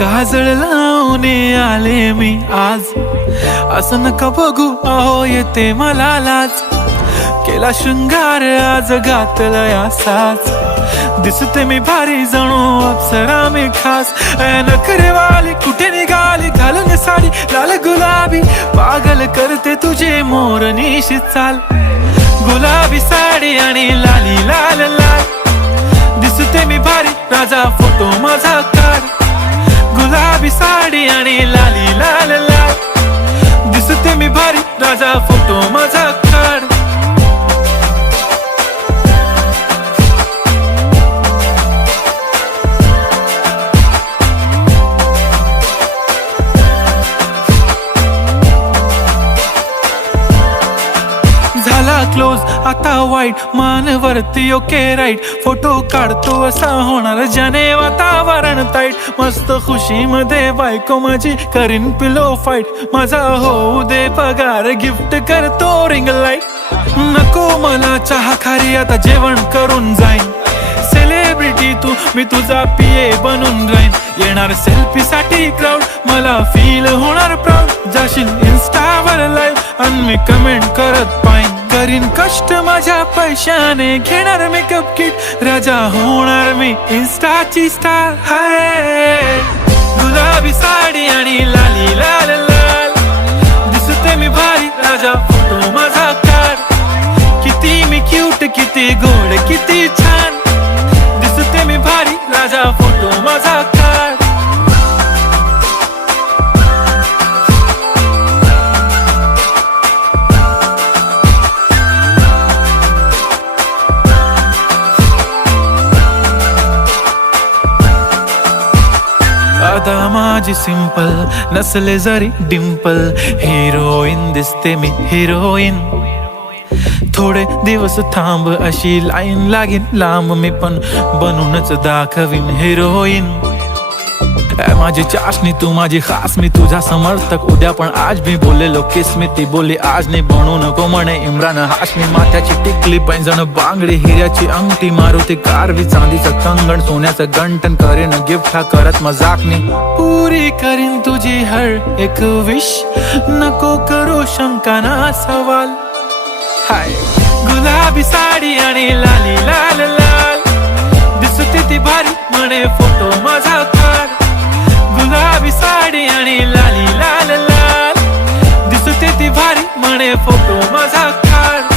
काजळ लावून आले मी आज, असं नका बघू अहो येते मला लाज. केला शृंगार आज घातलाय असाच, दिसते मी भारी जणू अप्सरा मी खास. नखरेवाली कुठे निघाली घालून साडी लाल गुलाबी, पागल करते तुझे मोरनीशी चाल. गुलाबी साडी आणि लाली लाल लाल, दिसते मी भारी राजा फोटो माझा काढ. गुलाबी साडी आणि लाली लाल लाल, दिसते मी भारी राजा फोटो माझा काढ. झाला क्लोज आता वाईट, मानवरती ओके राईट. फोटो काढतो असा होणार ज्याने वातावरण ताईट. मस्त खुशी मध्ये बायको माझी करीन पिलो फाईट. माझा होऊ दे पगार गिफ्ट करतो रिंग लाईट. नको मला चहा खारी आता जेवण करून जाईन. सेलिब्रिटी तू मी तुझा पिये बनून राहीन. येणार सेल्फी साठी क्राऊड मला फील होणार प्राऊड. जाशील इन्स्टावर लाईव्ह आणि मी कमेंट करत पाईन. करीन कष्ट माझ्या पैशाने घेणार मेकअप किट. राजा होणार मी इन्स्टाची स्टार. हाय गुलाबी साडी आणि लाली लाल लाल, दिसते मी भारी राजा फोटो माझा काढ. किती मी क्यूट किती गोड किती छान, दिसते मी भारी राजा फोटो माझा काढ. आता माझी सिंपल नसले जरी डिंपल, हिरोईन दिसते मी हिरोईन. थोडे दिवस थांब अशी लाईन लागेल लांब, मी पण बनूनच दाखवीन हिरोईन. माझी चाशनी तू माझी खास, मी तुझा समर्थक उद्या पण आज मी बोललेलो किस मी. ती बोली आज नाही बनू नको म्हणे इम्रान हाशमी. माथ्याची टिकली पैंजण बांगडी हिऱ्याची अंगठी, मारुती कारवी चांदीचं कंगण सोन्याचं गंटन. करीन गिफ्ट हा करत मजाकनी, पुरी करीन तुझी हर एक विश. नको करू शंका ना सवाल. हाय गुलाबी साडी आणि लाली लाल लाल, दिसते ती भारी म्हणे फोटो माझा काढ. गुलाबी साडी आणि लाली लाल लाल, दिसते ती भारी म्हणे फोटो माझा काढ.